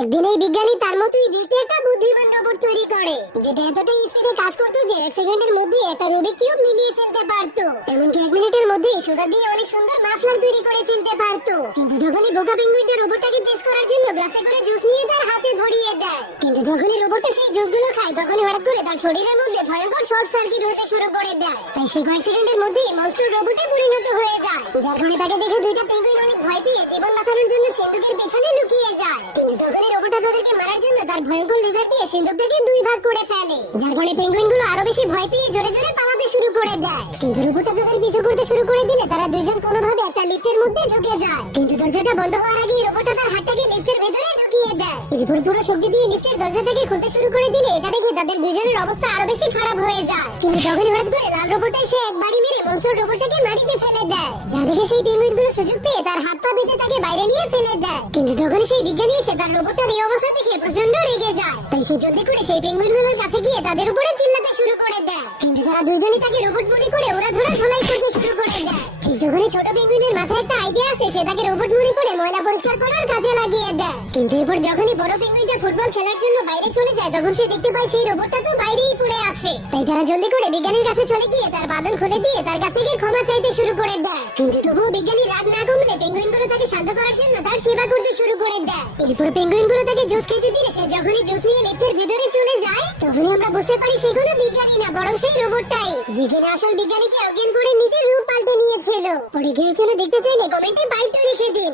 একদিন এই বিজ্ঞানী তার মতোই দেখতে একটা বুদ্ধিমান রোবট তৈরি করে, যেটা এতটাই স্পিডে কাজ করতো যে 1 সেকেন্ডের মধ্যে একটা রুবিক কিউব মিলিয়ে ফেলতে পারতো। এমনকি 1 মিনিটের মধ্যেই সুতা দিয়ে অনেক সুন্দর মাফলার তৈরি করে ফেলতে পারতো। কিন্তু যখনই বোকা পেঙ্গুইনটা রোবটটাকে টেস্ট করার জন্য গ্লাসে করে জুস নিয়ে তার হাতে ধরিয়ে দেয়, কিন্তু যখনই রোবটটা সেই জুসগুলো খায় তখনই হঠাৎ করে তার শরীরের মধ্যে ভয়ঙ্কর শর্ট সার্কিট হতে শুরু করে দেয়। তাই সে কয়েক সেকেন্ডের মধ্যেই মনস্টার রোবটে পরিণত হয়ে যায়, যার ফলে তাকে দেখে দুইটা পেঙ্গুইন অনেক ভয় পেয়ে জীবন বাঁচানোর জন্য সিন্দুকের পেছনে লুকিয়ে যায়। কিন্তু তখনই রোবটটা তাদেরকে মারার জন্য তার ভয়ঙ্কর লেজার দিয়ে সিন্দুকটাকে দুই ভাগ করে ফেলে, যার ফলে পেঙ্গুইনগুলো আরো বেশি ভয় পেয়ে জোরে জোরে পালাতে শুরু করে দেয়। কিন্তু রোবটটা তাদের পিছু করতে শুরু করে দিলে তারা দুইজন কোনোভাবে একটা লিফটের মধ্যে ঢুকে যায়। কিন্তু দরজাটা বন্ধ হওয়ার আগে রোবটটা তার হাতটাকে লিফটের ভেতরে ঢুকিয়ে দেয়। এরপর পুরো শক্তি দিয়ে লিফটের দরজাটাকে খুলতে শুরু করে দিলে এটা দেখে তাদের দুজনের অবস্থা আরো বেশি খারাপ হয়ে যায়। কিন্তু তখনই হঠাৎ করে লাল রোবটটা এসে এক বাড়ি মেরে মনস্টার রোবটটাকে মাটিতে ফেলে দেয়, যা দেখে সেই পেঙ্গুইনগুলো সুযোগ পেয়ে তার হাত পা বেঁধে তাকে বাইরে নিয়ে ফেলে দেয়। কিন্তু তখন সেই বিজ্ঞানী এসে তার রোবটটার এই অবস্থা দেখে প্রচন্ড রেগে যায়। তাই সে জলদি করে সেই পেঙ্গুইনগুলোর কাছে গিয়ে তাদের উপরে চিল্লাতে শুরু করে দেয়। কিন্তু তারা দুজনেই তাকে রোবট মনে করে ওরা ধরা ধলাই করতে শুরু করে দেয়। ঠিক তখনই ছোট পেঙ্গুইনের মাথায় একটা আইডিয়া আসে, সে তাকে রোবট মনে করে ময়লা পরিষ্কার করার কাজে লাগিয়ে দেয়। কিন্তু এরপর যখনই বড় পেঙ্গুইনটা ফুটবল খেলার জন্য বাইরে চলে যায় তখন সে দেখতে পায় সেই রোবটটা তো বাইরেই পড়ে আছে। তাই তারা জলদি করে বিজ্ঞানীর কাছে চলে গিয়ে তার বাঁধন খুলে দিয়ে তার কাছে গিয়ে ক্ষমা চাইতে শুরু করে দেয়। কিন্তু তবুও বিজ্ঞানী রাগ না কমলে পেঙ্গুইনগুলো তাকে শান্ত করার জন্য তার সেবা করতে শুরু করে দেয়। এরপর পেঙ্গুইনগুলো তাকে জুস খেতে দিলে সে যখনই জুস নিয়ে লিফটের ভিতরে চলে যায় তখনই আমরা বুঝতে পারি সে কোনো বিজ্ঞানী না, বরং সেই রোবটটাই, যে কিনা আসল বিজ্ঞানীকে অজ্ঞান করে নিজের রূপ পাল্টে নিয়েছিল। পরে কি হয়েছিল দেখতে চাইলে কমেন্টে 5টা লিখে দিন।